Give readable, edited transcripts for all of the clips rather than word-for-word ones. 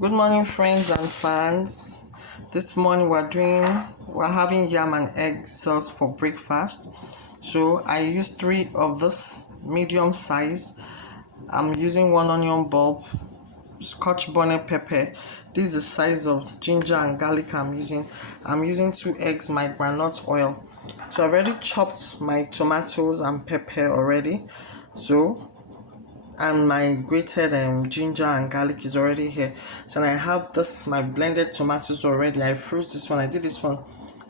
Good morning, friends and fans. This morning we're having yam and egg sauce for breakfast. So I used 3 of this medium size. I'm using 1 onion bulb, scotch bonnet pepper. This is the size of ginger and garlic I'm using. I'm using 2 eggs, my groundnut oil. So I've already chopped my tomatoes and pepper already. And my grated ginger and garlic is already here. So I have this my blended tomatoes already. I froze this one. I did this one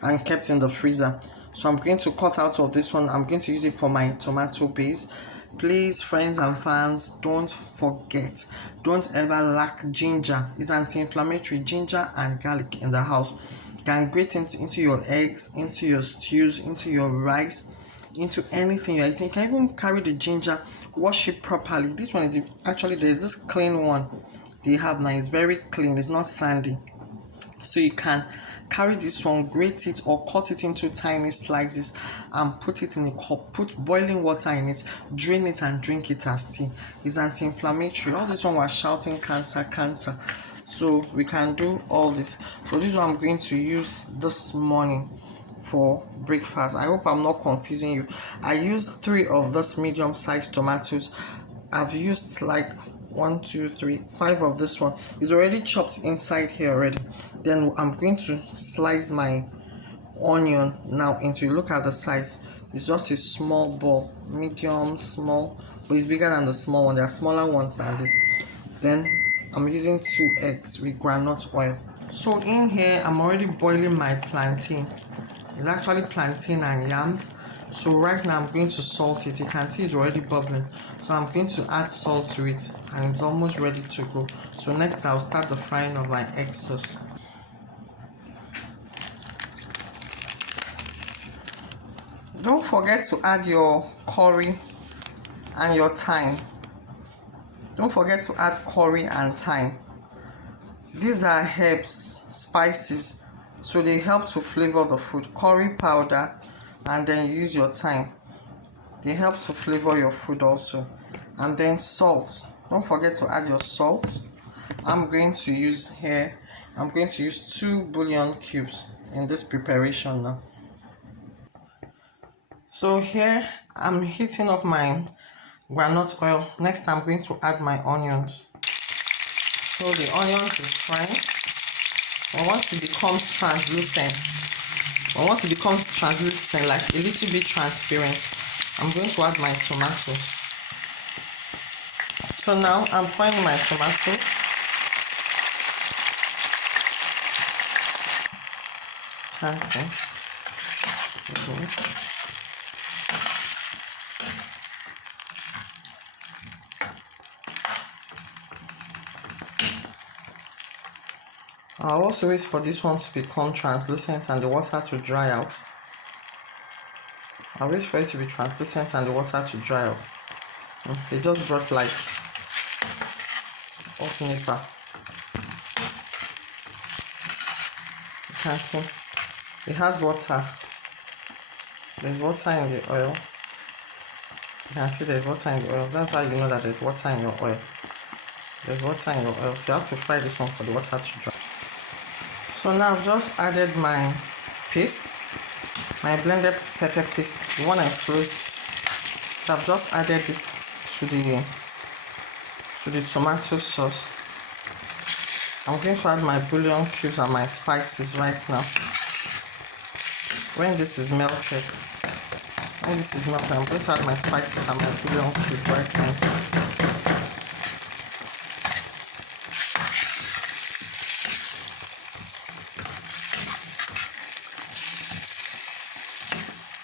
and kept in the freezer. So I'm going to cut out of this one. I'm going to use it for my tomato base. Please, friends and fans, don't forget, don't ever lack ginger. It's anti-inflammatory. Ginger and garlic in the house. You can grate into your eggs, into your stews, into your rice, into anything you're eating. You can even carry the ginger, wash it properly. This one is actually, there's this clean one they have now. It's very clean, it's not sandy. So you can carry this one, grate it or cut it into tiny slices and put it in a cup. Put boiling water in it, drain it and drink it as tea. It's anti-inflammatory. All this one was shouting cancer. So we can do all this. So this one I'm going to use this morning for breakfast. I hope I'm not confusing you. I used 3 of this medium sized tomatoes. I've used like 1, 2, 3, 5 of this one. It's already chopped inside here already. Then I'm going to slice my onion now into, look at the size. It's just a small ball, medium, small, but it's bigger than the small one. There are smaller ones than this. Then I'm using 2 eggs with groundnut oil. So in here I'm already boiling my plantain. It's actually plantain and yams. So right now I'm going to salt it. You can see it's already bubbling. So I'm going to add salt to it and it's almost ready to go. So next I'll start the frying of my egg sauce. Don't forget to add your curry and your thyme. Don't forget to add curry and thyme. These are herbs, spices, so they help to flavor the food. Curry powder, and then use your thyme. They help to flavor your food also. And then salt. Don't forget to add your salt. I'm going to use 2 bullion cubes in this preparation now. So here I'm heating up my groundnut oil. Next I'm going to add my onions. So the onions is frying. And once it becomes translucent, like a little bit transparent, I'm going to add my tomato. So now I'm frying my tomato. Can see. I'll also wait for this one to become translucent and the water to dry out. I'll wait for it to be translucent and the water to dry out. They just brought light. Open it back. You can see it has water. There's water in the oil. You can see there's water in the oil. That's how you know that there's water in your oil. There's water in your oil, so you have to fry this one for the water to dry. So now I've just added my paste, my blended pepper paste, the one I froze. So I've just added it to the tomato sauce. I'm going to add my bouillon cubes and my spices right now. When this is melted, I'm going to add my spices and my bouillon cubes right now.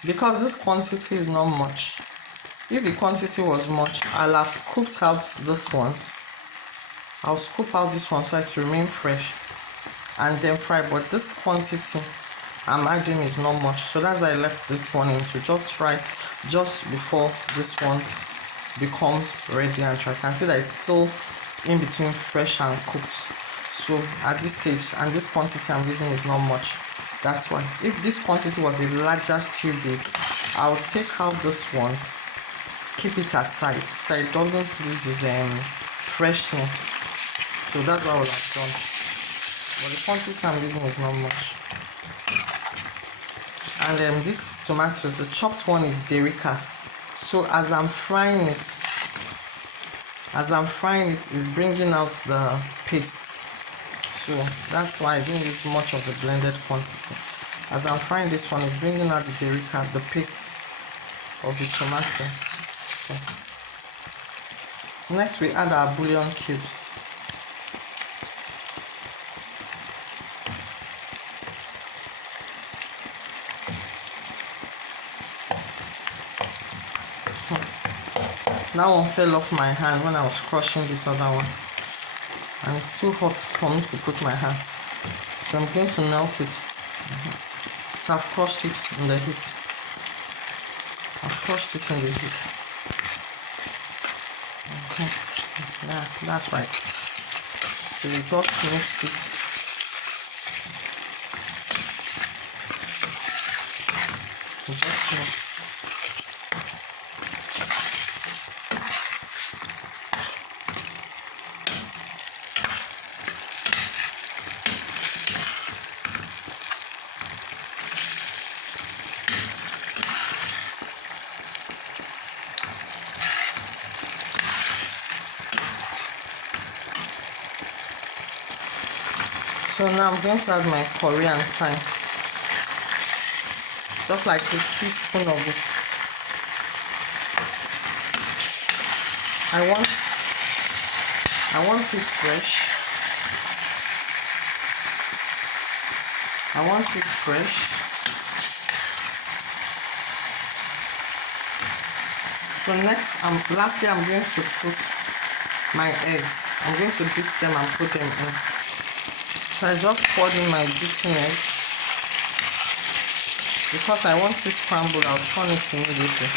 Because this quantity is not much. If the quantity was much, I'll have scooped out this one. I'll scoop out this one so it will remain fresh and then fry. But this quantity I'm adding is not much, so that's why I left this one in to just fry just before this one's become ready and dry. I can see that it's still in between fresh and cooked. So at this stage, and this quantity I'm using is not much. That's why. If this quantity was a larger stew base, I'll take out this ones, keep it aside so it doesn't lose its freshness. So that's what I would have done. But the quantity I'm using is not much. And this tomatoes, the chopped one is derica. So as I'm frying it, it's bringing out the paste. So that's why I didn't use much of the blended quantity. As I'm frying this one, it's bringing out the derica, the paste of the tomato. So next we add our bouillon cubes. That one fell off my hand when I was crushing this other one, and it's too hot for me to put my hand, so I'm going to melt it. So I've crushed it in the heat. Yeah, that's right. So you just mix it. Just mix. So now I'm going to add my Korean thyme, just like a teaspoon of it. I want it fresh. So lastly, I'm going to put my eggs. I'm going to beat them and put them in. So I just poured in my beaten eggs. Because I want it scrambled, I'll turn it immediately.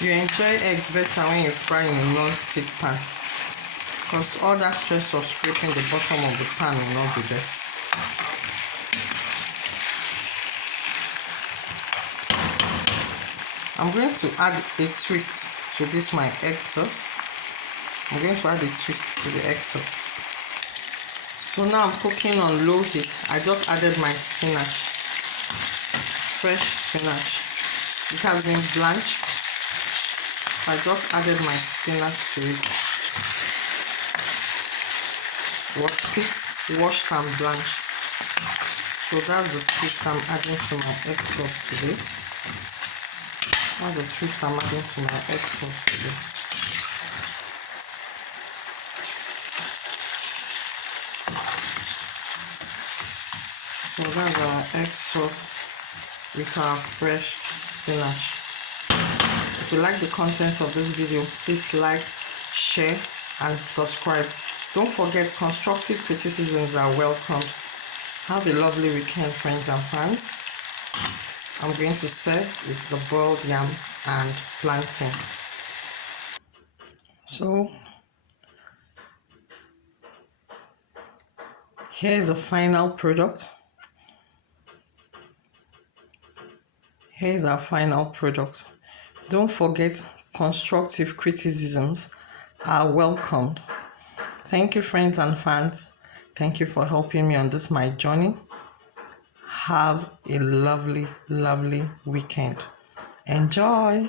You enjoy eggs better when you fry in a non-stick pan, because all that stress of scraping the bottom of the pan will not be there. I'm going to add a twist to this my egg sauce. I'm going to add a twist to the egg sauce. So now I'm cooking on low heat. I just added my spinach, fresh spinach. It has been blanched. I just added my spinach to it. It was picked, washed and blanched. So that's the twist I'm adding to my egg sauce today. That's the twist I'm adding to my egg sauce today. So that's our egg sauce with our fresh spinach. If you like the content of this video, please like, share and subscribe. Don't forget, constructive criticisms are welcomed. Have a lovely weekend, friends and fans. I'm going to serve with the boiled yam and plantain. So here's the final product. Here's our final product. Don't forget, constructive criticisms are welcomed. Thank you, friends and fans. Thank you for helping me on this my journey. Have a lovely, lovely weekend. Enjoy.